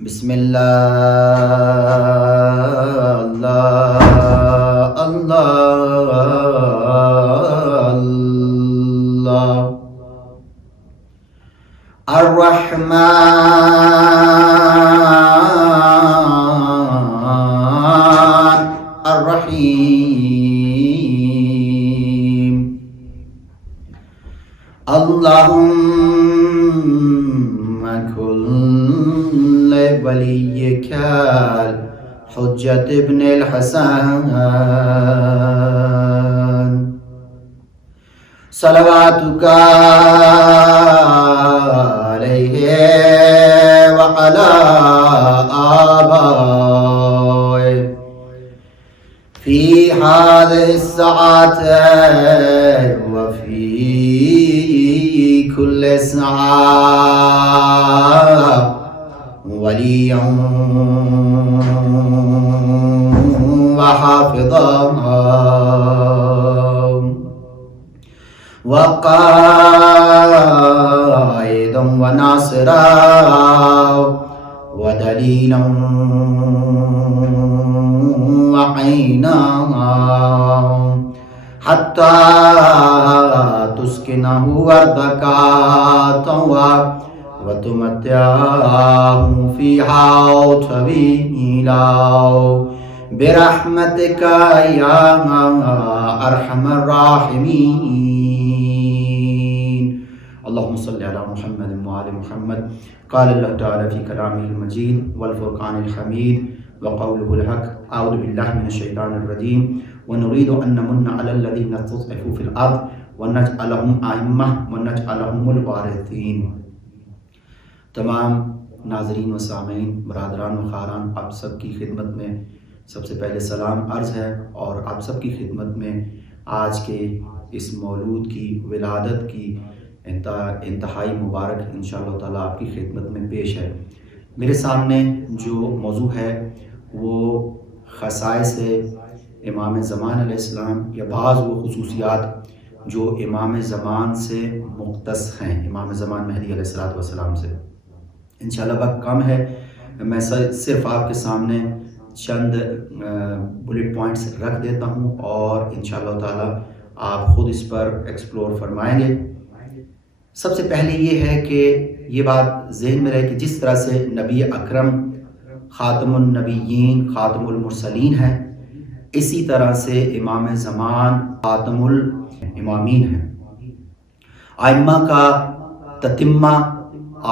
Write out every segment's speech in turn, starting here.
بسم اللہ اللہ اللہ اللہ الرحمن الرحیم اللہم کل ولیک الحجۃ ابن الحسن صلواتک علیہ وعلی آبائہ فی هذه الساعة وفی كل ساعة وليا وحافظا وقائدا وناصرا ودليلا وعينا حتى تسكنه أرضك طوعا وتمتعه فيها طويلا برحمتك يا أرحم الراحمين. اللهم صل على محمد وآل محمد. قال الله تعالى في كلامه المجيد والفرقان الحميد وقوله الحق. أعوذ بالله من الشيطان الرجيم. ونريد أن نمن على الذين استضعفوا في الأرض ونجعلهم أئمة ونجعلهم الوارثين. تمام ناظرین و سامعین، برادران و خاران، آپ سب کی خدمت میں سب سے پہلے سلام عرض ہے، اور آپ سب کی خدمت میں آج کے اس مولود کی ولادت کی انتہائی مبارک انشاءاللہ تعالیٰ آپ کی خدمت میں پیش ہے. میرے سامنے جو موضوع ہے وہ خصائص امام زمان علیہ السلام یا بعض وہ خصوصیات جو امام زمان سے مختص ہیں، امام زمان مہدی علیہ السلام سے. انشاءاللہ وقت کم ہے، میں صرف آپ کے سامنے چند بلٹ پوائنٹس رکھ دیتا ہوں اور انشاءاللہ تعالی آپ خود اس پر ایکسپلور فرمائیں گے. سب سے پہلے یہ ہے کہ یہ بات ذہن میں رہے کہ جس طرح سے نبی اکرم خاتم النبیین خاتم المرسلین ہیں، اسی طرح سے امام زمان خاتم الامامین ہیں. ائمہ کا تتمہ،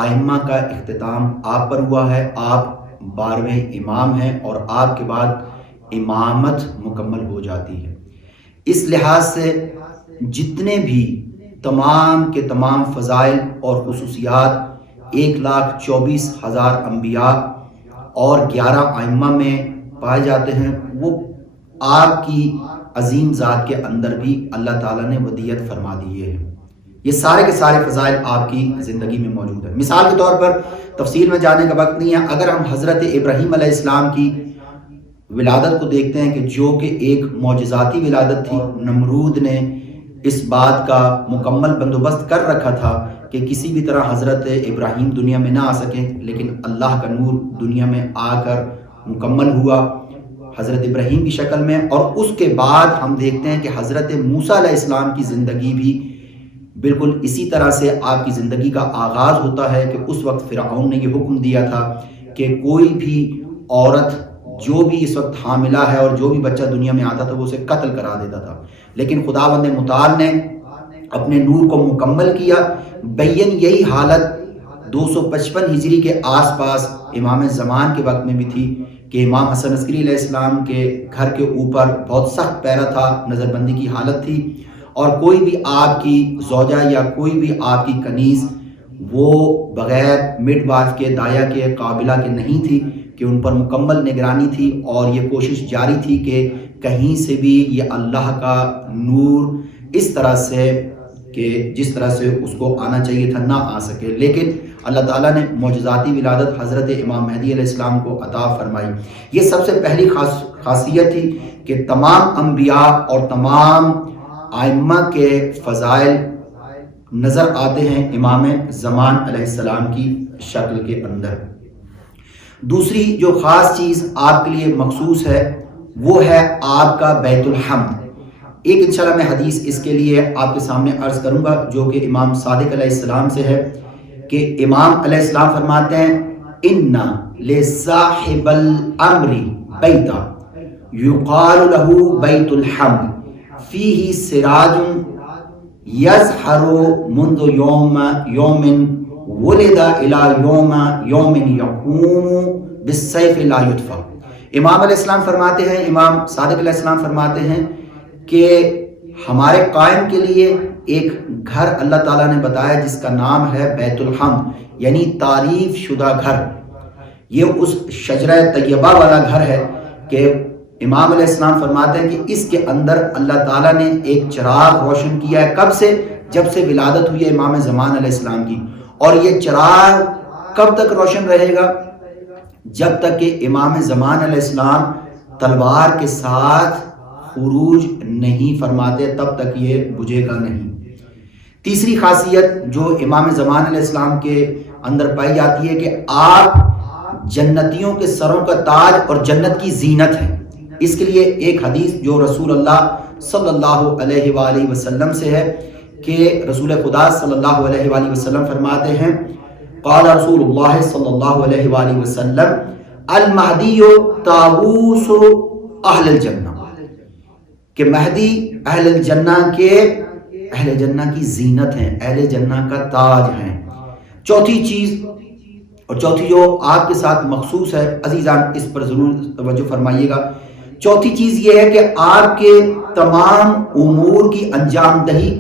ائمہ کا اختتام آپ پر ہوا ہے. آپ 12ویں امام ہیں اور آپ کے بعد امامت مکمل ہو جاتی ہے. اس لحاظ سے جتنے بھی تمام کے تمام فضائل اور خصوصیات 1,24,000 انبیاء اور 11 ائمہ میں پائے جاتے ہیں، وہ آپ کی عظیم ذات کے اندر بھی اللہ تعالیٰ نے ودیت فرما دیے ہیں. یہ سارے کے سارے فضائل آپ کی زندگی میں موجود ہیں. مثال کے طور پر تفصیل میں جانے کا وقت نہیں ہے، اگر ہم حضرت ابراہیم علیہ السلام کی ولادت کو دیکھتے ہیں کہ جو کہ ایک معجزاتی ولادت تھی. نمرود نے اس بات کا مکمل بندوبست کر رکھا تھا کہ کسی بھی طرح حضرت ابراہیم دنیا میں نہ آ سکیں، لیکن اللہ کا نور دنیا میں آ کر مکمل ہوا حضرت ابراہیم کی شکل میں. اور اس کے بعد ہم دیکھتے ہیں کہ حضرت موسیٰ علیہ السلام کی زندگی بھی بالکل اسی طرح سے آپ کی زندگی کا آغاز ہوتا ہے کہ اس وقت فرعون نے یہ حکم دیا تھا کہ کوئی بھی عورت جو بھی اس وقت حاملہ ہے اور جو بھی بچہ دنیا میں آتا تھا وہ اسے قتل کرا دیتا تھا. لیکن خداوند متعال نے اپنے نور کو مکمل کیا. بین یہی حالت 255 ہجری کے آس پاس امام زمان کے وقت میں بھی تھی کہ امام حسن عسکری علیہ السلام کے گھر کے اوپر بہت سخت پہرا تھا، نظر بندی کی حالت تھی، اور کوئی بھی آپ کی زوجہ یا کوئی بھی آپ کی کنیز وہ بغیر مڈ وائف کے دایا کے قابلہ کے نہیں تھی کہ ان پر مکمل نگرانی تھی. اور یہ کوشش جاری تھی کہ کہیں سے بھی یہ اللہ کا نور اس طرح سے کہ جس طرح سے اس کو آنا چاہیے تھا نہ آ سکے. لیکن اللہ تعالیٰ نے معجزاتی ولادت حضرت امام مہدی علیہ السلام کو عطا فرمائی. یہ سب سے پہلی خاصیت تھی کہ تمام انبیاء اور تمام ائمہ کے فضائل نظر آتے ہیں امام زمان علیہ السلام کی شکل کے اندر. دوسری جو خاص چیز آپ کے لیے مخصوص ہے وہ ہے آپ کا بیت الحمد۔ ایک انشاءاللہ میں حدیث اس کے لیے آپ کے سامنے عرض کروں گا جو کہ امام صادق علیہ السلام سے ہے کہ امام علیہ السلام فرماتے ہیں ان لصاحب الامر بیتا یقال له بیت الحمد فیہ سراج یزحر منذ یوم ولد الى یوم یقوم بالسیف لا یدفع۔ امام علیہ السلام فرماتے ہیں، امام صادق علیہ السلام فرماتے ہیں کہ ہمارے قائم کے لیے ایک گھر اللہ تعالیٰ نے بتایا جس کا نام ہے بیت الحمد، یعنی تعریف شدہ گھر۔ یہ اس شجرہ طیبہ والا گھر ہے کہ امام علیہ السلام فرماتے ہیں کہ اس کے اندر اللہ تعالیٰ نے ایک چراغ روشن کیا ہے۔ کب سے؟ جب سے ولادت ہوئی ہے امام زمان علیہ السلام کی، اور یہ چراغ کب تک روشن رہے گا؟ جب تک کہ امام زمان علیہ السلام تلوار کے ساتھ خروج نہیں فرماتے تب تک یہ بجھے گا نہیں۔ تیسری خاصیت جو امام زمان علیہ السلام کے اندر پائی جاتی ہے کہ آپ جنتیوں کے سروں کا تاج اور جنت کی زینت ہیں۔ اس کے لیے ایک حدیث جو رسول اللہ صلی اللہ علیہ وآلہ وسلم سے ہے کہ رسول خدا صلی اللہ علیہ وآلہ وسلم فرماتے ہیں قال رسول اللہ صلی اللہ علیہ وآلہ وسلم المہدی طاووس اہل الجنہ، کہ مہدی اہل جنہ کی زینت ہیں، اہل جنہ کا تاج ہیں۔ چوتھی چیز اور چوتھی جو آپ کے ساتھ مخصوص ہے، عزیزان اس پر ضرور توجہ فرمائیے گا، چوتھی چیز یہ ہے کہ آپ کے تمام امور کی انجام دہی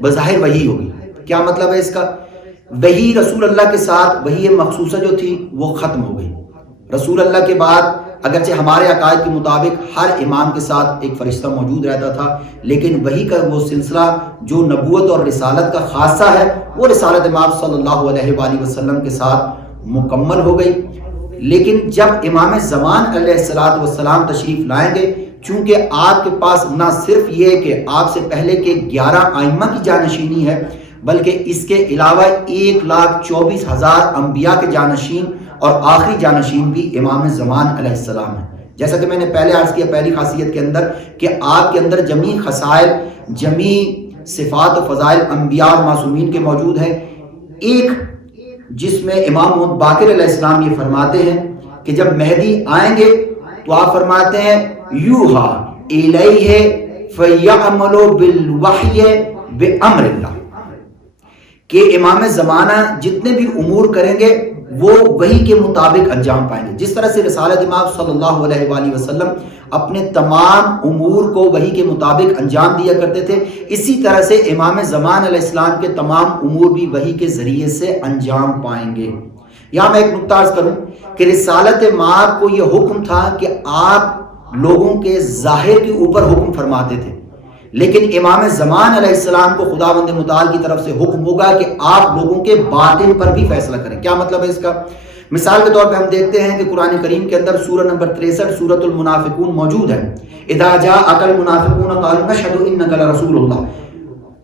بظاہر وہی ہوگی۔ کیا مطلب ہے اس کا؟ وہی رسول اللہ کے ساتھ وہی مخصوصہ جو تھی وہ ختم ہو گئی۔ رسول اللہ کے بعد اگرچہ ہمارے عقائد کے مطابق ہر امام کے ساتھ ایک فرشتہ موجود رہتا تھا، لیکن وہی کا وہ سلسلہ جو نبوت اور رسالت کا خاصہ ہے وہ رسالت امام صلی اللہ علیہ وآلہ وسلم کے ساتھ مکمل ہو گئی۔ لیکن جب امام زمان علیہ السلام تشریف لائیں گے، چونکہ آپ کے پاس نہ صرف یہ کہ آپ سے پہلے کے 11 ائمہ کی جانشینی ہے، بلکہ اس کے علاوہ 1,24,000 انبیاء کے جانشین اور آخری جانشین بھی امام زمان علیہ السلام ہے۔ جیسا کہ میں نے پہلے عرض کیا پہلی خاصیت کے اندر کہ آپ کے اندر جمیع خصائل، جمیع صفات و فضائل انبیاء اور معصومین کے موجود ہیں۔ ایک جس میں امام محمد باقر علیہ السلام یہ فرماتے ہیں کہ جب مہدی آئیں گے تو آپ فرماتے ہیں یوحا الیہ فیعمل بالوحی بامر اللہ، کہ امام زمانہ جتنے بھی امور کریں گے وہ وہی کے مطابق انجام پائیں گے۔ جس طرح سے رسالت امام صلی اللہ علیہ وآلہ وسلم اپنے تمام امور کو وہی کے مطابق انجام دیا کرتے تھے، اسی طرح سے امام زمان علیہ السلام کے تمام امور بھی وہی کے ذریعے سے انجام پائیں گے۔ یہاں میں ایک نکتہ عرض کروں کہ رسالت مآب کو یہ حکم تھا کہ آپ لوگوں کے ظاہر کے اوپر حکم فرماتے تھے، لیکن امام زمان علیہ السلام کو خداوند متعال کی طرف سے حکم ہوگا کہ آپ لوگوں کے باطن پر بھی فیصلہ کریں۔ کیا مطلب ہے اس کا؟ مثال کے طور پہ ہم دیکھتے ہیں کہ قرآن کریم کے اندر سورہ نمبر 63 سورۃ المنافقون موجود ہے۔ اذا جاءک المنافقون قالوا نشهد انک لرسول اللہ،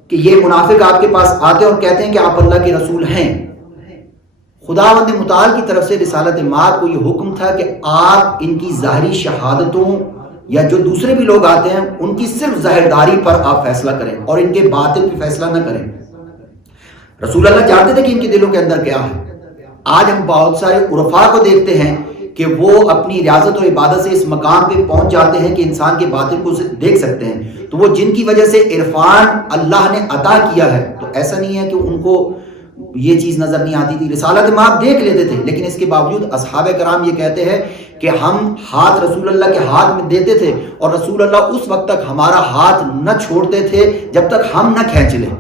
کہ یہ منافق آپ کے پاس آتے اور کہتے ہیں کہ آپ اللہ کے رسول ہیں۔ خداوند متعال کی طرف سے رسالت مآب کو یہ حکم تھا کہ آپ ان کی ظاہری شہادتوں یا جو دوسرے بھی لوگ آتے ہیں ان کی صرف ظاہرداری پر آپ فیصلہ کریں اور ان کے باطن پہ فیصلہ نہ کریں۔ رسول اللہ جانتے تھے کہ ان کے دلوں کے اندر کیا ہے۔ آج ہم بہت سارے عرفاء کو دیکھتے ہیں کہ وہ اپنی ریاضت اور عبادت سے اس مقام پہ پہنچ جاتے ہیں کہ انسان کے باطن کو دیکھ سکتے ہیں، تو وہ جن کی وجہ سے عرفان اللہ نے عطا کیا ہے، تو ایسا نہیں ہے کہ ان کو یہ چیز نظر نہیں آتی تھی، رسالت مآب دیکھ لیتے تھے، لیکن اس کے باوجود اصحاب کرام یہ کہتے ہیں کہ ہم ہاتھ رسول اللہ کے ہاتھ میں دیتے تھے اور رسول اللہ اس وقت تک ہمارا ہاتھ نہ چھوڑتے تھے جب تک ہم نہ کھینچ لیں۔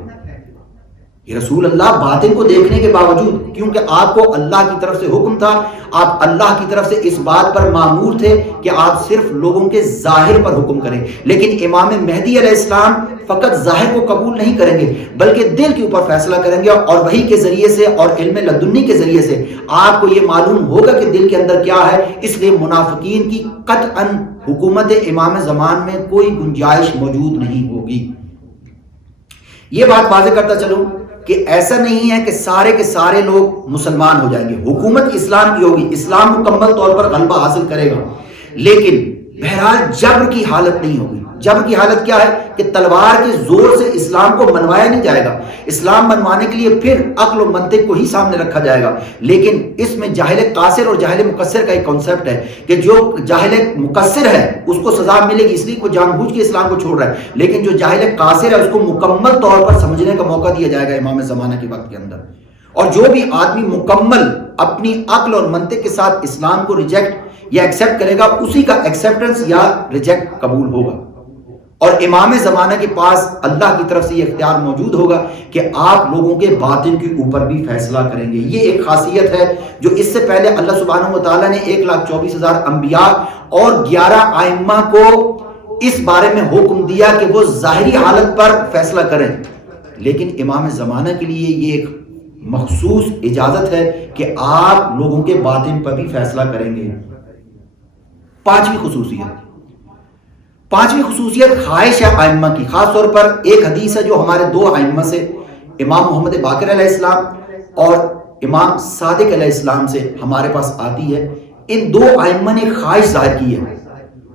یہ رسول اللہ باطن کو دیکھنے کے باوجود، کیونکہ آپ کو اللہ کی طرف سے حکم تھا، آپ اللہ کی طرف سے اس بات پر مامور تھے کہ آپ صرف لوگوں کے ظاہر پر حکم کریں، لیکن امام مہدی علیہ السلام فقط ظاہر کو قبول نہیں کریں گے بلکہ دل کے اوپر فیصلہ کریں گے، اور وحی کے ذریعے سے اور علم لدنی کے ذریعے سے آپ کو یہ معلوم ہوگا کہ دل کے اندر کیا ہے۔ اس لیے منافقین کی قطعاً حکومت امام زمان میں کوئی گنجائش موجود نہیں ہوگی۔ یہ بات واضح کرتا چلوں کہ ایسا نہیں ہے کہ سارے کے سارے لوگ مسلمان ہو جائیں گے، حکومت اسلام کی ہوگی، اسلام مکمل طور پر غلبہ حاصل کرے گا، لیکن بہرحال جبر کی حالت نہیں ہوگی۔ جبر کی حالت کیا ہے کہ تلوار کے زور سے اسلام کو منوایا نہیں جائے گا، اسلام منوانے کے لیے پھر عقل و منطق کو ہی سامنے رکھا جائے گا، لیکن اس میں جاہل قاصر اور جاہل مقصر کا ایک کانسیپٹ ہے کہ جو جاہل مقصر ہے اس کو سزا ملے گی اس لیے وہ جان بوجھ کے اسلام کو چھوڑ رہا ہے، لیکن جو جاہل قاصر ہے اس کو مکمل طور پر سمجھنے کا موقع دیا جائے گا امام زمانہ کے وقت کے اندر۔ اور جو بھی آدمی مکمل اپنی عقل اور منطق کے ساتھ اسلام کو ریجیکٹ یا ایکسیپٹ کرے گا، اسی کا ایکسیپٹنس یا ریجیکٹ قبول ہوگا۔ اور امام زمانہ کے پاس اللہ کی طرف سے یہ اختیار موجود ہوگا کہ آپ لوگوں کے باطن کے اوپر بھی فیصلہ کریں گے۔ یہ ایک خاصیت ہے جو اس سے پہلے اللہ سبحانہ و تعالیٰ نے 1,24,000 انبیاء اور 11 ائمہ کو اس بارے میں حکم دیا کہ وہ ظاہری حالت پر فیصلہ کریں، لیکن امام زمانہ کے لیے یہ ایک مخصوص اجازت ہے کہ آپ لوگوں کے باطن پر بھی فیصلہ کریں گے۔ پانچویں خصوصیت خواہش ہے ائمہ کی، خاص طور پر ایک حدیث ہے جو ہمارے 2 ائمہ سے، امام محمد باقر علیہ السلام اور امام صادق علیہ السلام سے ہمارے پاس آتی ہے۔ ان 2 ائمہ نے خواہش ظاہر کی ہے،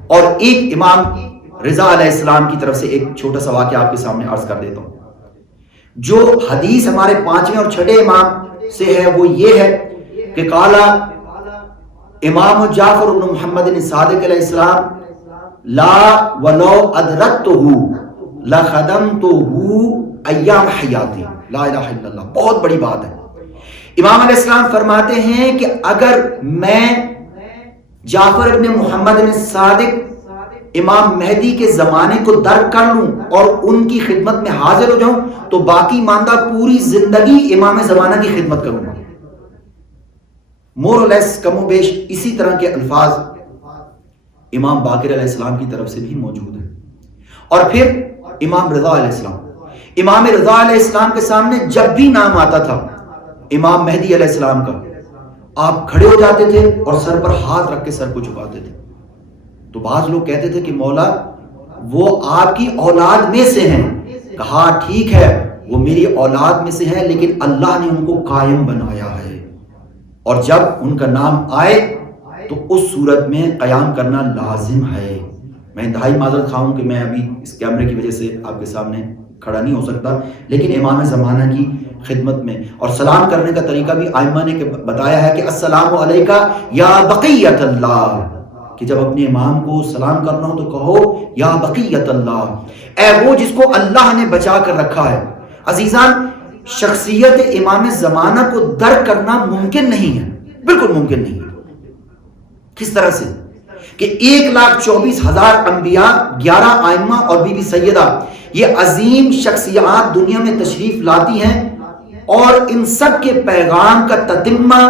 اور ایک امام رضا علیہ السلام کی طرف سے ایک چھوٹا سا واقعہ آپ کے سامنے عرض کر دیتا ہوں۔ جو حدیث ہمارے 5ویں اور 6ٹھے امام سے ہے وہ یہ ہے کہ قالا امام جعفر بن محمد صادق علیہ السلام لا ولو ادرکتہ لخدمتہ ایام حیاتی، لا الہ الا اللہ، بہت بڑی بات ہے۔ امام علیہ السلام فرماتے ہیں کہ اگر میں جعفر ابن محمد صادق امام مہدی کے زمانے کو درک کر لوں اور ان کی خدمت میں حاضر ہو جاؤں تو باقی ماندہ پوری زندگی امام زمانہ کی خدمت کروں گا۔ مور لیس کم و بیش اسی طرح کے الفاظ امام باقر علیہ السلام کی طرف سے بھی موجود ہیں۔ اور پھر امام رضا علیہ السلام، امام رضا علیہ السلام کے سامنے جب بھی نام آتا تھا امام مہدی علیہ السلام کا، آپ کھڑے ہو جاتے تھے اور سر پر ہاتھ رکھ کے سر کو جھکاتے تھے۔ تو بعض لوگ کہتے تھے کہ مولا وہ آپ کی اولاد میں سے ہیں، کہا ٹھیک ہے وہ میری اولاد میں سے ہیں، لیکن اللہ نے ان کو قائم بنایا ہے، اور جب ان کا نام آئے تو اس صورت میں قیام کرنا لازم ہے۔ میں انتہائی معذرت خواہ ہوں کہ میں ابھی اس کیمرے کی وجہ سے آپ کے سامنے کھڑا نہیں ہو سکتا، لیکن امام زمانہ کی خدمت میں اور سلام کرنے کا طریقہ بھی ائمہ نے بتایا ہے کہ السلام علیکہ یا بقیت اللہ، کہ جب اپنے امام کو سلام کرنا ہو تو کہو یا بقیت اللہ، اے وہ جس کو اللہ نے بچا کر رکھا ہے۔ عزیزان، شخصیت امام زمانہ کو درک کرنا ممکن نہیں ہے، بالکل ممکن نہیں ہے۔ کس طرح سے کہ 1,24,000 انبیاء، 11 ائمہ اور بی بی سیدہ، یہ عظیم شخصیات دنیا میں تشریف لاتی ہیں، اور ان سب کے پیغام کا تتمہ،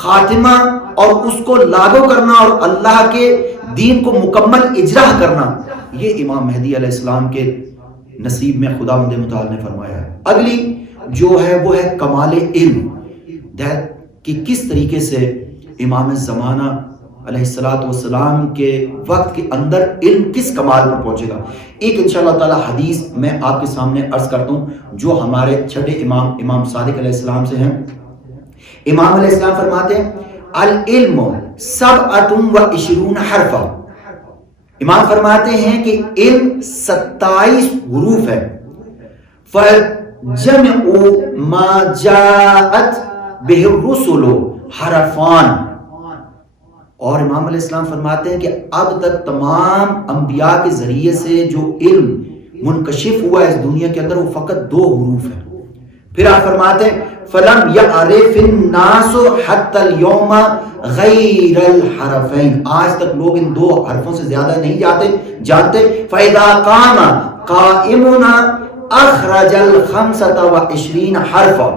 خاتمہ اور اس کو لاگو کرنا اور اللہ کے دین کو مکمل اجرا کرنا، یہ امام مہدی علیہ السلام کے نصیب میں خداوند متعال نے فرمایا ہے۔ اگلی جو ہے وہ ہے کمال علم، کہ کس طریقے سے امام زمانہ علیہ السلام کے وقت کے اندر علم کس کمال پر پہنچے گا۔ ایک انشاءاللہ تعالی حدیث میں آپ کے سامنے عرض کرتا ہوں جو ہمارے 6ٹھے امام صادق علیہ السلام سے ہیں۔ امام علیہ السلام فرماتے ہیں العلم 27 حرفا، امام فرماتے ہیں کہ علم 27 حروف ہے۔ فَجَمِعُ مَا جَاءَتْ بِهِ الرُّسُلُ حرفان، اور امام علیہ السلام فرماتے ہیں کہ اب تک تمام انبیاء کے ذریعے سے جو علم منکشف ہوا ہے اس دنیا کے اندر وہ فقط 2 حروف ہیں۔ پھر آپ فرماتے ہیں فَلَمْ يَعْرِفِ النَّاسُ حَتَّى الْيَوْمَ غَيْرَ الْحَرَفَيْنِ، آج تک لوگ ان 2 حرفوں سے زیادہ نہیں جانتے۔ فَإِذَا قَامَ قَائِمُنَا أَخْرَجَ ال25 حرفا،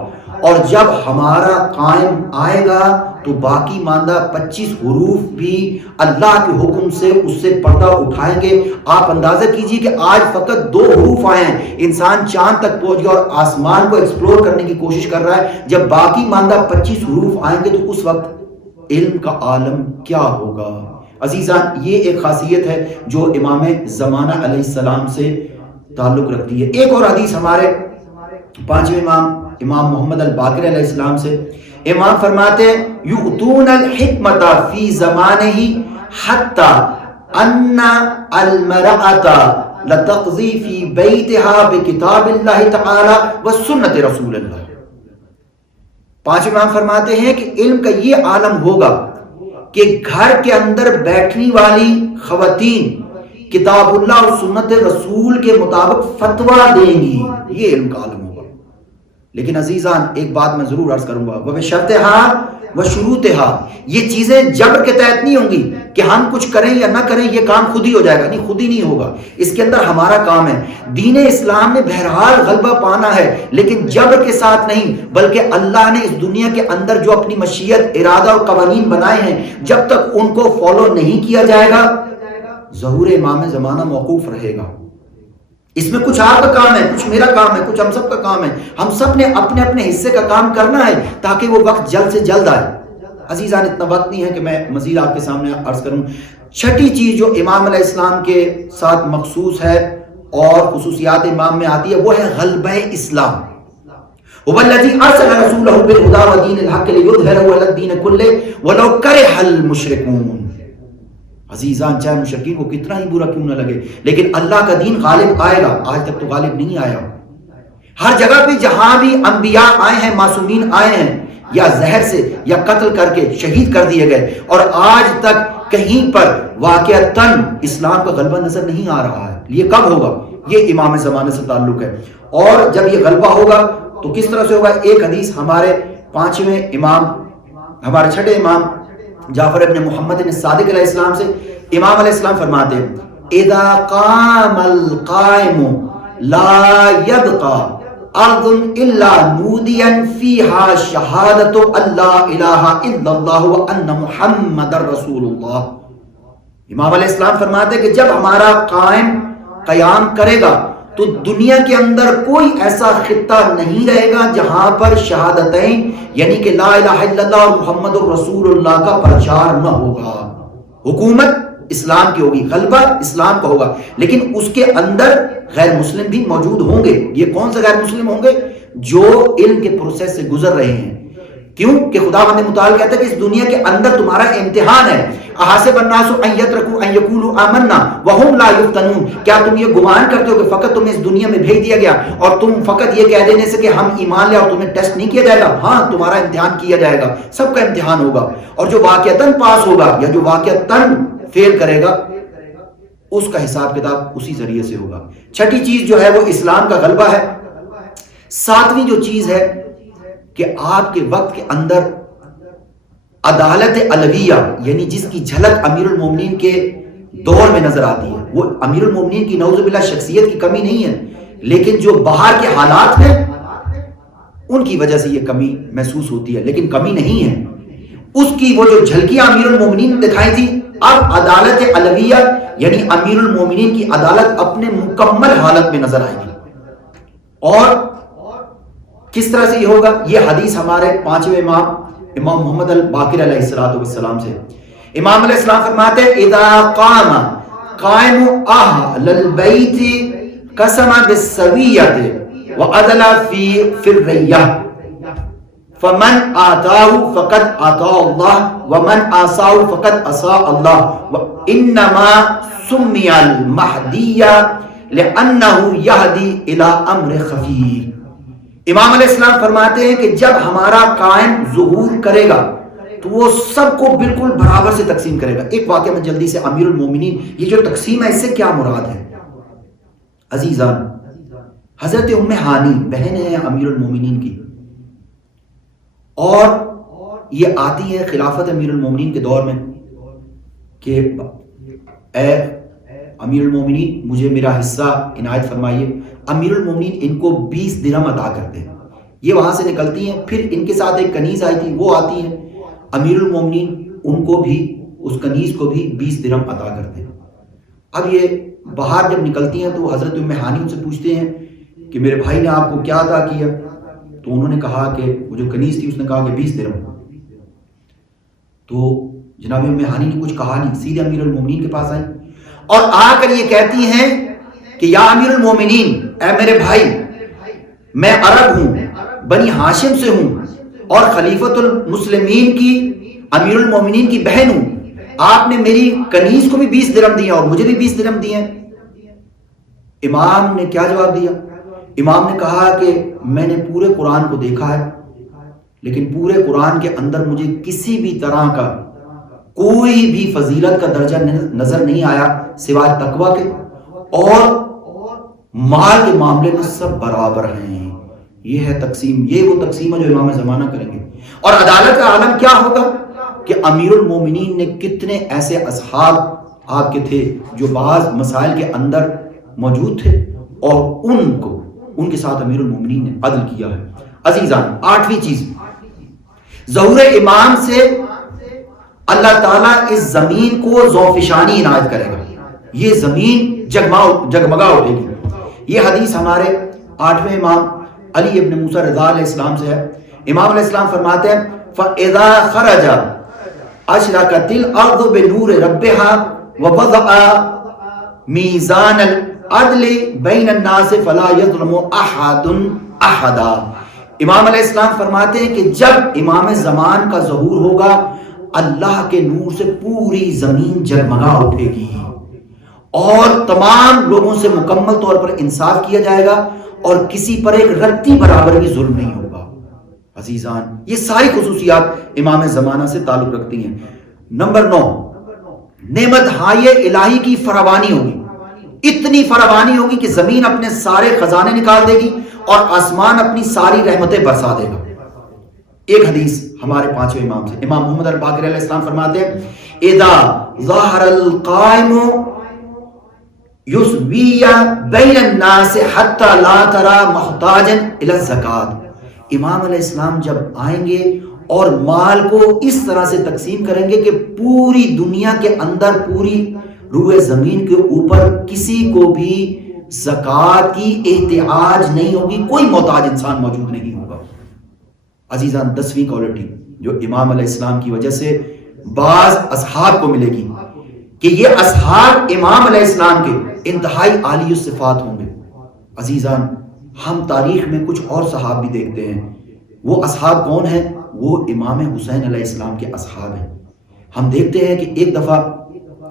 اور جب ہمارا قائم آئے گا تو باقی ماندہ 25 حروف بھی اللہ کے حکم سے اس سے پردہ اٹھائیں گے۔ آپ اندازہ کیجئے کہ آج فقط 2 حروف آئے ہیں، انسان چاند تک پہنچ گیا اور آسمان کو ایکسپلور کرنے کی کوشش کر رہا ہے، جب باقی ماندہ 25 حروف آئیں گے تو اس وقت علم کا عالم کیا ہوگا۔ عزیزان، یہ ایک خاصیت ہے جو امام زمانہ علیہ السلام سے تعلق رکھتی ہے۔ ایک اور حدیث ہمارے 5ویں امام امام محمد الباقر علیہ السلام سے. امام فرماتے ہیں یؤتون الحکمت فی زمانہ حتی ان المرأۃ لتقضی فی بیتہا بکتاب اللہ تعالی وسنت رسول اللہ. پانچ امام فرماتے ہیں کہ علم کا یہ عالم ہوگا کہ گھر کے اندر بیٹھنے والی خواتین کتاب اللہ اور سنت رسول کے مطابق فتویٰ دیں گی. یہ علم کا عالم ہوگا. لیکن عزیزان ایک بات میں ضرور عرض کروں گا، وَبِشَرْطِهَا وَشُرُوطِهَا، یہ چیزیں جبر کے تحت نہیں ہوں گی کہ ہم کچھ کریں یا نہ کریں یہ کام خود ہی ہو جائے گا. نہیں، خود ہی نہیں ہوگا. اس کے اندر ہمارا کام ہے. دین اسلام نے بہرحال غلبہ پانا ہے، لیکن جبر کے ساتھ نہیں، بلکہ اللہ نے اس دنیا کے اندر جو اپنی مشیت، ارادہ اور قوانین بنائے ہیں، جب تک ان کو فالو نہیں کیا جائے گا ظہور امام زمانہ موقوف رہے گا. اس میں کچھ آپ کا کام ہے، کچھ میرا کام ہے، کچھ ہم سب کا کام ہے. ہم سب نے اپنے اپنے حصے کا کام کرنا ہے تاکہ وہ وقت جلد سے جلد آئے. عزیزان اتنا وقت نہیں ہے کہ میں مزید آپ کے سامنے عرض کروں. چھٹی چیز جو امام علیہ السلام کے ساتھ مخصوص ہے اور خصوصیات امام میں آتی ہے وہ ہے غلبہ اسلام. وَالَّذِي أَرْسَلَ رَسُولَهُ بِالْهُدَىٰ وَدِينِ الْحَقِّ لِيُظْهِرَهُ عَلَى الدِّينِ كُلِّهِ وَلَوْ كَرِهَ الْمُشْرِكُونَ. عزیزان چاہے مشرکین کو کتنا ہی برا کیوں نہ لگے، لیکن اللہ کا دین غالب آئے گا. آج تک تو غالب نہیں آیا. ہر جگہ پہ جہاں بھی انبیاء آئے ہیں، معصومین آئے ہیں، یا زہر سے یا قتل کر کے شہید کر دیے گئے، اور آج تک کہیں پر واقعتاً اسلام کا غلبہ نظر نہیں آ رہا ہے. یہ کب ہوگا؟ یہ امام زمانے سے تعلق ہے. اور جب یہ غلبہ ہوگا تو کس طرح سے ہوگا؟ ایک حدیث ہمارے پانچویں امام، ہمارے چھٹے امام جعفر ابن محمد صادق علیہ السلام سے امام علیہ السلام فرماتے ہیں اذا قام القائم لا يبقى ارض الا نوديا فيها شهادة ان لا اله الا الله وان محمد رسول اللہ. امام علیہ السلام فرماتے ہیں کہ جب ہمارا قائم قیام کرے گا تو دنیا کے اندر کوئی ایسا خطہ نہیں رہے گا جہاں پر شہادتین یعنی کہ لا الہ الا اللہ اور محمد رسول اللہ کا پرچار نہ ہوگا. حکومت اسلام کی ہوگی، غلبہ اسلام کا ہوگا، لیکن اس کے اندر غیر مسلم بھی موجود ہوں گے. یہ کون سے غیر مسلم ہوں گے؟ جو علم کے پروسیس سے گزر رہے ہیں. کیوں کہ خدا بند متعال کہتا ہے کہ اس دنیا کے اندر تمہارا امتحان ہے. احسب الناس ان یترکوا ان یقولوا آمنا وهم لا یفتنون. کیا تم یہ گمان کرتے ہو کہ فقط تمہیں اس دنیا میں بھیج دیا گیا اور تم فقط یہ کہہ دینے سے کہ ہم ایمان لے اور تمہیں ٹیسٹ نہیں کیا جائے گا؟ ہاں، تمہارا امتحان کیا جائے گا، سب کا امتحان ہوگا. اور جو واقعتاً پاس ہوگا یا جو واقعتاً فیل کرے گا اس کا حساب کتاب اسی ذریعے سے ہوگا. چھٹی چیز جو ہے وہ اسلام کا غلبہ ہے. ساتویں جو چیز ہے کہ آپ کے وقت کے اندر عدالت علویہ یعنی جس کی جھلک امیر المومنین کے دور میں نظر آتی ہے. وہ امیر المومنین کی نعوذ باللہ شخصیت کی کمی نہیں ہے، لیکن جو باہر کے حالات ہیں ان کی وجہ سے یہ کمی محسوس ہوتی ہے، لیکن کمی نہیں ہے. اس کی وہ جو جھلکیاں امیر المومنین دکھائی تھی، اب عدالت علویہ یعنی امیر المومنین کی عدالت اپنے مکمل حالت میں نظر آئے گی. اور کس طرح سے یہ ہوگا؟ یہ حدیث ہمارے پانچویں امام محمد الباقر علیہ السلام سے. امام علیہ السلام فرماتے ہیں اذا قام قائم اہل البیت قسم بالسویۃ وعدل فی الریہ فمن آتاہ فقد آتاہ اللہ ومن عصاہ فقد عصا اللہ وانما سمی المہدی لانہ یہدی الی امر خفی. امام علیہ السلام فرماتے ہیں کہ جب ہمارا قائم ظہور کرے گا تو وہ سب کو بالکل برابر سے تقسیم کرے گا. ایک واقعہ میں جلدی سے امیر المومنین یہ جو تقسیم ہے اس سے کیا مراد ہے؟ عزیزان، حضرت ام ہانی بہن ہے امیر المومنین کی، اور یہ آتی ہے خلافت امیر المومنین کے دور میں کہ اے امیر المومنین مجھے میرا حصہ عنایت فرمائیے. امیر المومنین ان کو 20 درہم عطا کرتے ہیں. یہ وہاں سے نکلتی ہیں، پھر ان کے ساتھ ایک کنیز آئی تھی وہ آتی ہے، امیر المومنین ان کو بھی اس کنیز کو بھی 20 درہم عطا کرتے ہیں. اب یہ باہر جب نکلتی ہیں تو حضرت ام ہانی ان سے پوچھتے ہیں کہ میرے بھائی نے آپ کو کیا عطا کیا؟ تو انہوں نے کہا کہ وہ جو کنیز تھی اس نے کہا کہ 20 درہم. تو جناب ام ہانی نے کچھ کہا نہیں، سیدھے امیر المومنین کے پاس آئیں اور آ کر یہ کہتی ہیں کہ یا امیر المومنین، اے میرے بھائی، میں عرب ہوں، بنی ہاشم سے ہوں اور خلیفۃ المسلمین کی امیر المومنین کی بہن ہوں. آپ نے میری کنیز کو بھی 20 درہم دیے اور مجھے بھی 20 درہم دیے ہیں. امام نے کیا جواب دیا؟ امام نے کہا کہ میں نے پورے قرآن کو دیکھا ہے لیکن پورے قرآن کے اندر مجھے کسی بھی طرح کا کوئی بھی فضیلت کا درجہ نظر نہیں آیا سوائے تقوی کے، اور مال کے معاملے میں سب برابر ہیں. یہ ہے تقسیم، یہ وہ تقسیم ہے جو امام زمانہ کریں گے. اور عدالت کا عالم کیا ہوگا کہ امیر المومنین نے کتنے ایسے اصحاب آپ کے تھے جو بعض مسائل کے اندر موجود تھے اور ان کے ساتھ امیر المومنین نے عدل کیا ہے. عزیزان، 8ویں چیز، ظہور امام سے اللہ تعالیٰ اس زمین کو ذوفشانی عنایت کرے گا. یہ زمین جگمگا اٹھے گی. یہ حدیث ہمارے 8ویں امام علی ابن موسیٰ رضا علیہ السلام سے ہے. امام علیہ السلام فرماتے ہیں فَإِذَا خَرَجَ أَشْرَقَتِ الْأَرْضُ بِنُورِ رَبِّهَا وَوَضَعَ مِيزَانَ الْعَدْلِ بَيْنَ النَّاسِ فَلَا يَظْلِمُ أَحَدٌ أَحَدًا. امام علیہ السلام فرماتے ہیں کہ جب امام زمان کا ظہور ہوگا اللہ کے نور سے پوری زمین جگمگا اٹھے گی اور تمام لوگوں سے مکمل طور پر انصاف کیا جائے گا اور کسی پر ایک رتی برابر بھی ظلم نہیں ہوگا. عزیزان، یہ ساری خصوصیات امام زمانہ سے تعلق رکھتی ہیں. نمبر 9، نعمت ہائے الہی کی فراوانی ہوگی. اتنی فراوانی ہوگی کہ زمین اپنے سارے خزانے نکال دے گی اور آسمان اپنی ساری رحمتیں برسا دے گا. ایک حدیث ہمارے 5ویں امام سے، امام محمد الباقر علیہ السلام فرماتے ہیں اذا ظہر القائم یسوی بین الناس حتی لا ترى محتاجا الی الزکاۃ. امام علیہ السلام جب آئیں گے اور مال کو اس طرح سے تقسیم کریں گے کہ پوری دنیا کے اندر، پوری روئے زمین کے اوپر کسی کو بھی زکوٰۃ کی احتیاج نہیں ہوگی، کوئی محتاج انسان موجود نہیں ہوگا. عزیزان، 10ویں کوالٹی جو امام علیہ السلام کی وجہ سے بعض اصحاب کو ملے گی کہ یہ اصحاب امام علیہ السلام کے انتہائی عالی الصفات ہوں گے. عزیزان، ہم تاریخ میں کچھ اور صحاب بھی دیکھتے ہیں. وہ اصحاب کون ہیں؟ وہ امام حسین علیہ السلام کے اصحاب ہیں. ہم دیکھتے ہیں کہ ایک دفعہ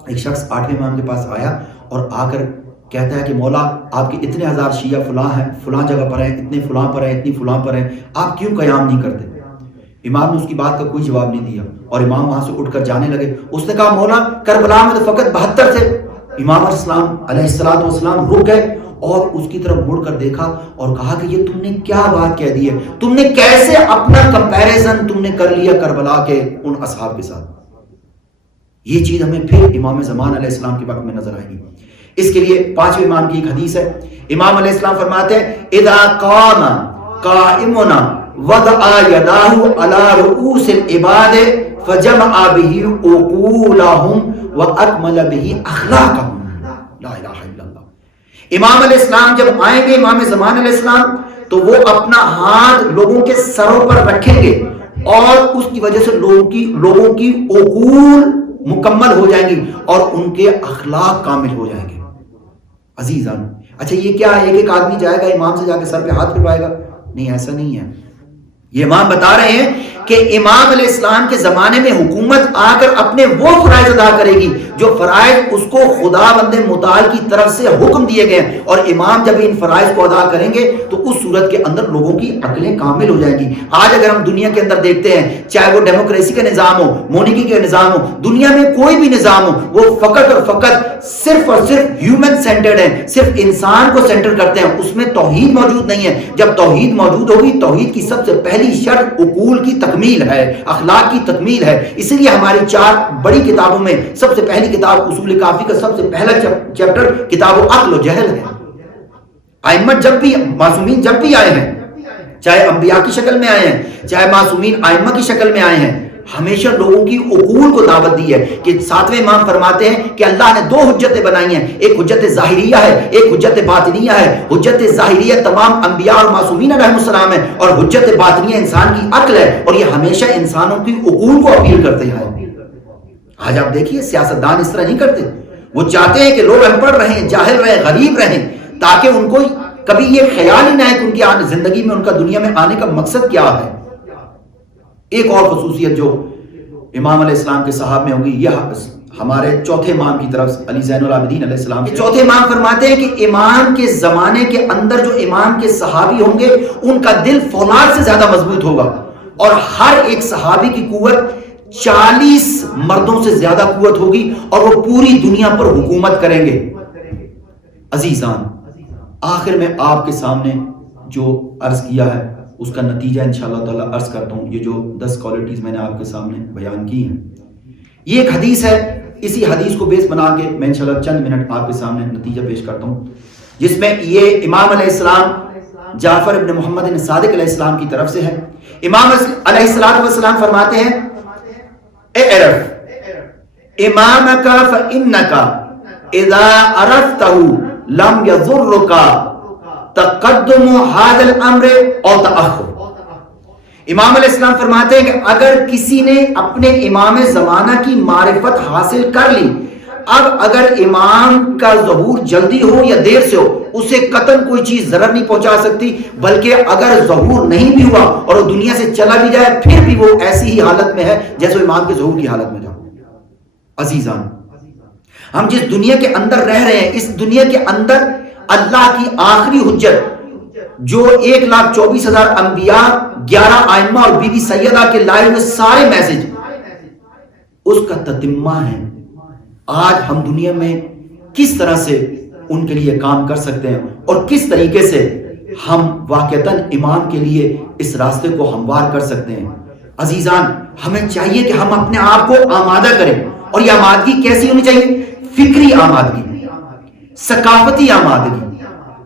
ایک شخص 8ویں امام کے پاس آیا اور آ کر کہتا ہے کہ مولا آپ کے اتنے ہزار شیعہ فلاں ہیں، فلاں جگہ پر ہیں، اتنے فلاں پر ہیں، اتنی فلاں پر ہیں، آپ کیوں قیام نہیں کرتے؟ امام نے اس کی بات کا کوئی جواب نہیں دیا اور امام وہاں سے اٹھ کر جانے لگے. اس نے کہا مولا کربلا میں تو فقط 72 تھے. امام علیہ السلام رک گئے اور اس کی طرف مڑ کر دیکھا اور کہا کہ یہ تم نے کیا بات کہہ دی ہے، تم نے کیسے اپنا کمپیریزن تم نے کر لیا کربلا کے ان اصحاب کے ساتھ. یہ چیز ہمیں پھر امام زمان علیہ السلام کے وقت میں نظر آئے گی. اس کے لیے 5ویں امام کی ایک حدیث ہے. امام علیہ السلام فرماتے ہیں اذا قام قائمنا وضع يداه على رؤوس العباد فجمع به عقولهم واكمل به اخلاقهم. لا الہ الا اللہ. امام علیہ السلام جب آئیں گے، امام زمان علیہ السلام، تو وہ اپنا ہاتھ لوگوں کے سروں پر رکھیں گے اور اس کی وجہ سے لوگوں کی عقول مکمل ہو جائیں گی اور ان کے اخلاق کامل ہو جائیں گے. عزیزان، اچھا یہ کیا ہے؟ ایک آدمی جائے گا امام سے جا کے سر پہ ہاتھ پھروائے گا؟ نہیں، ایسا نہیں ہے. یہ امام بتا رہے ہیں کہ امام علیہ السلام کے زمانے میں حکومت آ کر اپنے وہ فرائض ادا کرے گی جو فرائض اس کو خدا بند متعال کی طرف سے حکم دیے گئے ہیں، اور امام جب ان فرائض کو ادا کریں گے تو اس صورت کے اندر لوگوں کی عقلیں کامل ہو جائیں گی. آج اگر ہم دنیا کے اندر دیکھتے ہیں، چاہے وہ ڈیموکریسی کا نظام ہو، مونیکی کا نظام ہو، دنیا میں کوئی بھی نظام ہو، وہ فقط اور فقط صرف اور صرف ہیومن سینٹرڈ ہے، صرف انسان کو سینٹر کرتے ہیں. اس میں توحید موجود نہیں ہے. جب توحید موجود ہوگی، توحید کی سب سے پہلی شرط عقول کی تکمیل ہے، اخلاق کی تکمیل ہے. اسی لیے ہماری 4 بڑی کتابوں میں سب سے پہلی کتاب اصول کافی کا سب سے پہلا چیپٹر کتاب عقل و جہل ہے. ائمہ جب بھی، معصومین جب بھی آئے ہیں، چاہے انبیاء کی شکل میں آئے ہیں، چاہے معصومین ائمہ کی شکل میں آئے ہیں، ہمیشہ لوگوں کی عقول کو دعوت دی ہے. کہ 7ویں امام فرماتے ہیں کہ اللہ نے 2 حجتیں بنائی ہیں، ایک حجت ظاہریہ ہے، ایک حجت باطنیہ ہے. حجت ظاہریہ تمام انبیاء اور معصومین علیہ السلام ہے، اور حجت باطنیہ انسان کی عقل ہے، اور یہ ہمیشہ انسانوں کی عقول کو اپیل کرتے ہیں. آج آپ دیکھیے سیاستدان اس طرح نہیں کرتے. وہ چاہتے ہیں کہ لوگ ان پڑھ رہیں، جاہل رہیں، غریب رہیں، تاکہ ان کو کبھی یہ خیال ہی نہ ہے کہ ان کی زندگی میں ان کا دنیا میں آنے کا مقصد کیا ہے۔ ایک اور خصوصیت جو امام علیہ السلام کے صحاب میں ہوگی، یہ ہمارے چوتھے امام کی طرف علی زین العابدین علیہ السلام کے چوتھے امام فرماتے ہیں کہ امام کے زمانے کے اندر جو امام کے صحابی ہوں گے ان کا دل فولاد سے زیادہ مضبوط ہوگا، اور ہر ایک صحابی کی قوت 40 مردوں سے زیادہ قوت ہوگی، اور وہ پوری دنیا پر حکومت کریں گے۔ عزیزان، آخر میں آپ کے سامنے جو عرض کیا ہے اس کا نتیجہ انشاءاللہ تعالی عرض کرتا ہوں۔ یہ جو 10 کوالٹیز میں نے آپ کے سامنے بیان کی ہیں، یہ ایک حدیث ہے، اسی حدیث کو بیس بنا کے میں انشاءاللہ چند منٹ آپ کے سامنے نتیجہ پیش کرتا ہوں، جس میں یہ امام علیہ السلام جعفر ابن محمد صادق علیہ السلام کی طرف سے ہے۔ امام علیہ السلام فرماتے ہیں، اعرف امامک فإنک اذا عرفتہ لم یضرک تقدم هذا الامر او تأخر۔ امام علیہ السلام فرماتے ہیں کہ اگر کسی نے اپنے امام زمانہ کی معرفت حاصل کر لی، اب اگر امام کا ظہور جلدی ہو یا دیر سے ہو، اسے قطعاً کوئی چیز ضرر نہیں پہنچا سکتی، بلکہ اگر ظہور نہیں بھی ہوا اور وہ دنیا سے چلا بھی جائے پھر بھی وہ ایسی ہی حالت میں ہے جیسے امام کے ظہور کی حالت میں تھا۔ عزیزان، ہم جس دنیا کے اندر رہ رہے ہیں، اس دنیا کے اندر اللہ کی آخری حجت جو 1,24,000 انبیاء، 11 ائمہ اور بی بی سیدہ کے لائے ہوئے سارے میسج، اس کا تتمہ ہے۔ آج ہم دنیا میں کس طرح سے ان کے لیے کام کر سکتے ہیں اور کس طریقے سے ہم واقعتاً امام کے لیے اس راستے کو ہموار کر سکتے ہیں۔ عزیزان، ہمیں چاہیے کہ ہم اپنے آپ کو آمادہ کریں، اور یہ آمادگی کیسی ہونی چاہیے؟ فکری آمادگی، ثقافتی آمادگی،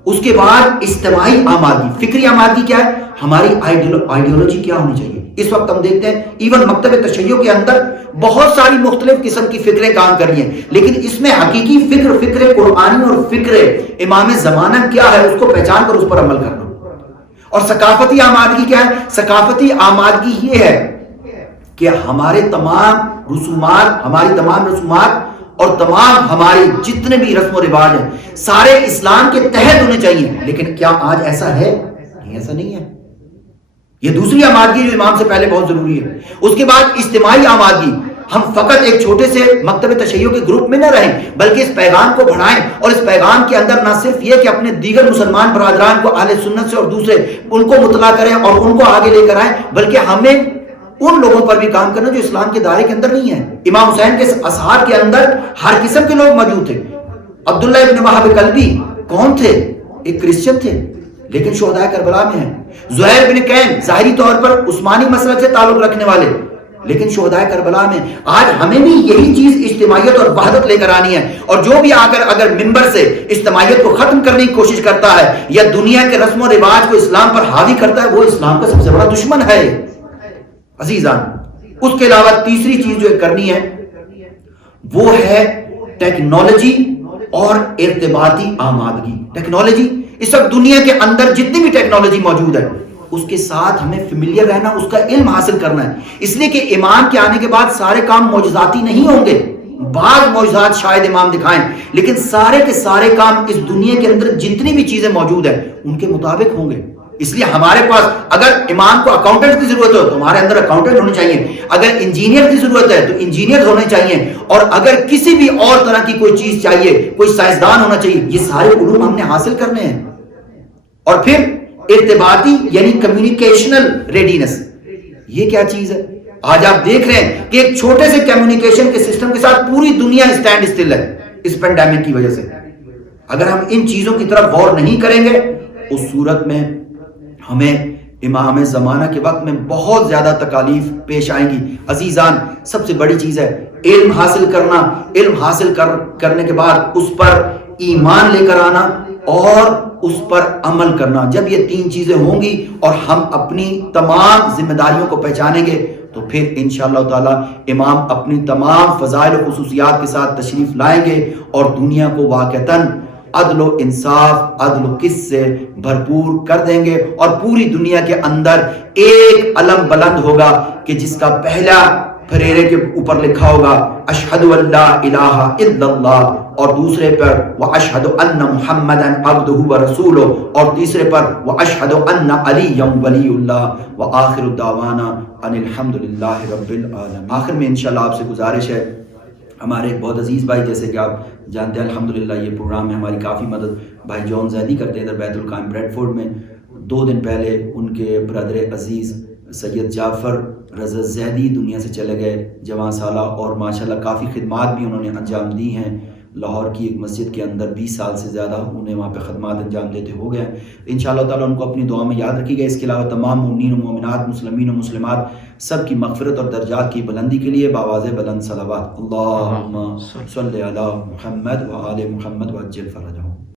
اس کے بعد اجتماعی آمادگی۔ فکری آمادگی کیا ہے؟ ہماری آئیڈیولوجی کیا ہونی چاہیے؟ اس وقت ہم دیکھتے ہیں ایون مکتب تشیع کے اندر بہت ساری مختلف قسم کی فکریں کام کر رہی ہیں، لیکن اس میں حقیقی فکر قرآنی اور فکر امام زمانہ کیا ہے، اس کو پہچان کر اس پر عمل کرنا۔ اور ثقافتی آمادگی کیا ہے؟ ثقافتی آمادگی یہ ہے کہ ہماری تمام رسومات اور تمام ہماری جتنے بھی رسم و رواج ہیں سارے اسلام کے تحت ہونے چاہیے، لیکن کیا آج ایسا ہے؟ نہیں، ایسا نہیں ہے۔ یہ دوسری آمادگی جو امام سے پہلے بہت ضروری ہے۔ اس کے بعد اجتماعی آمادگی، ہم فقط ایک چھوٹے سے مکتب تشیع کے گروپ میں نہ رہیں، بلکہ اس پیغام کو بڑھائیں، اور اس پیغام کے اندر نہ صرف یہ کہ اپنے دیگر مسلمان برادران کو اہل سنت سے اور دوسرے ان کو مطلع کریں اور ان کو آگے لے کر آئیں، بلکہ ہمیں ان لوگوں پر بھی کام کرنا جو اسلام کے دائرے کے اندر نہیں ہے۔ امام حسین کے اصحاب کے اندر ہر قسم کے لوگ موجود تھے۔ عبداللہ ابن وہب کلبی کون تھے؟ ایک کرسچن تھے، لیکن شہداء کربلا میں ہیں۔ زہیر بن قین ظاہری طور پر عثمانی مسلک سے تعلق رکھنے والے، لیکن شہداء کربلا میں۔ آج ہمیں بھی یہی چیز اجتماعیت اور وحدت لے کر آنی ہے، اور جو بھی اگر منبر سے اجتماعیت کو ختم کرنے کی کوشش کرتا ہے یا دنیا کے رسم و رواج کو اسلام پر حاوی کرتا ہے، وہ اسلام کا سب سے بڑا دشمن ہے۔ عزیزان، اس کے علاوہ تیسری چیز جو کرنی ہے وہ ہے ٹیکنالوجی اور ارتباطی آمادگی۔ ٹیکنالوجی، اس وقت دنیا کے اندر جتنی بھی ٹیکنالوجی موجود ہے اس کے ساتھ ہمیں فیملیئر رہنا، اس کا علم حاصل کرنا ہے، اس لیے کہ امام کے آنے کے بعد سارے کام معجزاتی نہیں ہوں گے۔ بعض معجزات شاید امام دکھائیں، لیکن سارے کے سارے کام اس دنیا کے اندر جتنی بھی چیزیں موجود ہیں ان کے مطابق ہوں گے۔ اس لیے ہمارے پاس اگر امام کو اکاؤنٹنٹ کی ضرورت ہو تو ہمارے اندر اکاؤنٹنٹ ہونے چاہیے، اگر انجینئر کی ضرورت ہے تو انجینئر ہونے چاہیے، اور اگر کسی بھی اور طرح کی کوئی چیز چاہیے، کوئی سائنسدان ہونا چاہیے۔ یہ سارے علوم ہم نے حاصل کرنے ہیں۔ اور پھر ارتباطی یعنی کمیونیکیشنل ریڈینس، یہ کیا چیز ہے؟ آج آپ دیکھ رہے ہیں کہ ایک چھوٹے سے کمیونیکیشن کے سسٹم کے ساتھ پوری دنیا اسٹینڈ اسٹل ہے اس پینڈیمک کی وجہ سے۔ اگر ہم ان چیزوں کی طرف غور نہیں کریں گے اس صورت میں ہمیں امام زمانہ کے وقت میں بہت زیادہ تکالیف پیش آئیں گی۔ عزیزان، سب سے بڑی چیز ہے علم حاصل کرنا، علم حاصل کرنے کے بعد اس پر ایمان لے کر آنا اور اس پر عمل کرنا۔ جب یہ تین چیزیں ہوں گی اور ہم اپنی تمام ذمہ داریوں کو پہچانیں گے تو پھر انشاءاللہ تعالی امام اپنی تمام فضائل و خصوصیات کے ساتھ تشریف لائیں گے اور دنیا کو واقعتاً عدل و انصاف، عدل و قسط سے بھرپور کر دیں گے، اور پوری دنیا کے اندر ایک علم بلند ہوگا کہ جس کا پہلا پھریرے کے اوپر لکھا ہوگا اشہدو ان لا الہ الا اللہ، اور دوسرے پر واشہدو ان محمدا عبدہ ورسولہ، اور تیسرے پر واشہدو ان علی ولی اللہ، وآخر دعوانا ان الحمدللہ رب العالمین۔ آخر میں انشاءاللہ آپ سے گزارش ہے، ہمارے ایک بہت عزیز بھائی، جیسے کہ آپ جانتے ہیں الحمدللہ یہ پروگرام میں ہماری کافی مدد بھائی جون زیدی کرتے ہیں ادھر بیت القائم بریڈ فورڈ میں۔ 2 دن پہلے ان کے برادر عزیز سید جعفر رضا زیدی دنیا سے چلے گئے، جوان سالہ، اور ماشاءاللہ کافی خدمات بھی انہوں نے انجام دی ہیں۔ لاہور کی ایک مسجد کے اندر 20 سال سے زیادہ انہیں وہاں پہ خدمات انجام دیتے ہو گئے۔ انشاءاللہ تعالیٰ ان کو اپنی دعا میں یاد رکھیے گا۔ اس کے علاوہ تمام مومنین و مومنات، مسلمین و مسلمات سب کی مغفرت اور درجات کی بلندی کے لیے بآواز بلند صلوات، اللہم صلی علی محمد و آل محمد وعجل فرجہ۔